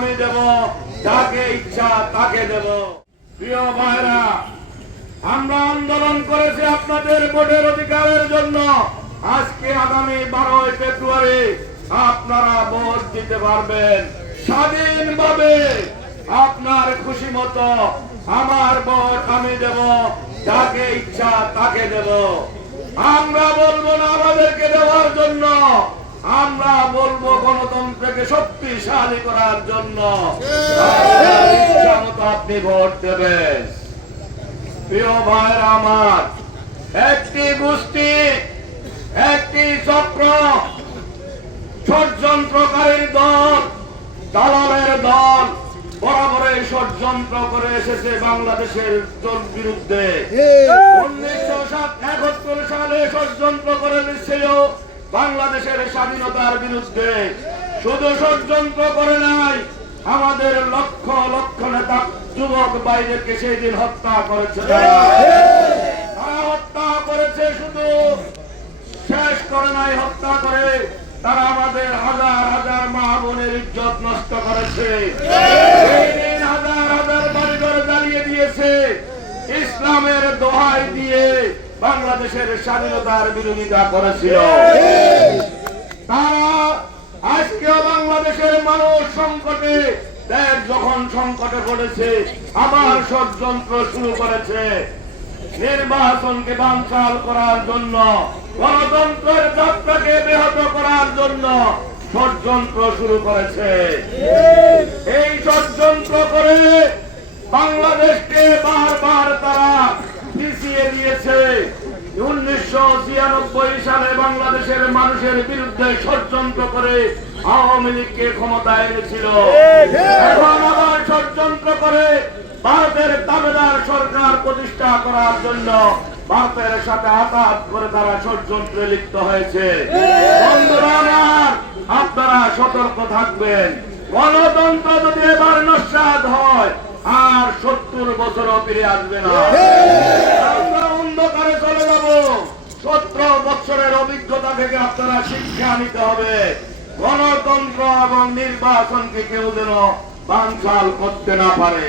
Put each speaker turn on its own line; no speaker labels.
আমি দেব, যাকে ইচ্ছা তাকে দেব। প্রিয় ভাইরা, আমরা আন্দোলন করেছি আপনাদের ভোটের অধিকারের জন্য। আজকে আগামী বারোই ফেব্রুয়ারি আপনারা ভোট দিতে পারবেন। স্বাধীনভাবে আপনার খুশি মতো আমার ভোট আমি দেব, যাকে ইচ্ছা তাকে দেব। আমরা বলব না আমাদেরকে দেওয়ার জন্য। আমরা বলব গণতন্ত্রকে শক্তিশালী করার জন্য। আপনি ভোট দেবেন। প্রিয় ভাইরা আমার, একটি গোষ্ঠী, একটি চক্র, ষড়যন্ত্রকারীর দল, দালালের দল বরাবরে ষড়যন্ত্র করে এসেছে বাংলাদেশের দল বিরুদ্ধে। উনিশশো সাত একাত্তর সালে ষড়যন্ত্র করে দিচ্ছিল বাংলাদেশের স্বাধীনতার বিরুদ্ধে শুধু ষড়যন্ত্র করে নাই, আমাদের লক্ষ লক্ষ নেতা যুবক বাইরেকে সেই দিন হত্যা করেছে তারা। হত্যা করেছে শুধু, শেষ করে নাই, হত্যা করে তারা আমাদের হাজার হাজার মা বোনের ইজ্জত নষ্ট করেছে সেই দিন হাজার হাজার বাড়িঘর জ্বালিয়ে দিয়েছে ইসলামের দোহাই দিয়ে বাংলাদেশের স্বাধীনতার বিরোধিতা করেছিল। তারা আজকেও বাংলাদেশের মানুষ সংকটে, দেশ যখন সংকটে পড়েছে, আবার ষড়যন্ত্র শুরু করেছে। নির্বাচনকে বানচাল করার জন্য, গণতন্ত্রের যাত্রাকে ব্যাহত করার জন্য ষড়যন্ত্র শুরু করেছে এই ষড়যন্ত্র করে বাংলাদেশকে বারবার তারা পিছিয়ে দিয়েছে উনিশশো ছিয়ানব্বই সালে বাংলাদেশের মানুষের বিরুদ্ধে ষড়যন্ত্র করে আওয়ামী লীগকে ক্ষমতায় এনেছিল। এখন আবার ষড়যন্ত্র করে ভারতের দাবেদার সরকার প্রতিষ্ঠা করার জন্য ভারতের সাথে আঘাত করে তারা ষড়যন্ত্রে লিপ্ত হয়েছে। আপনারা সতর্ক থাকবেন। গণতন্ত্র যদি এবার নস্বাদ হয়, আর সত্তর বছরও ফিরে আসবে না। থেকে আপনারা শিক্ষা নিতে হবে। গণতন্ত্র এবং নির্বাচনকে কেউ যেন বানচাল করতে না পারে।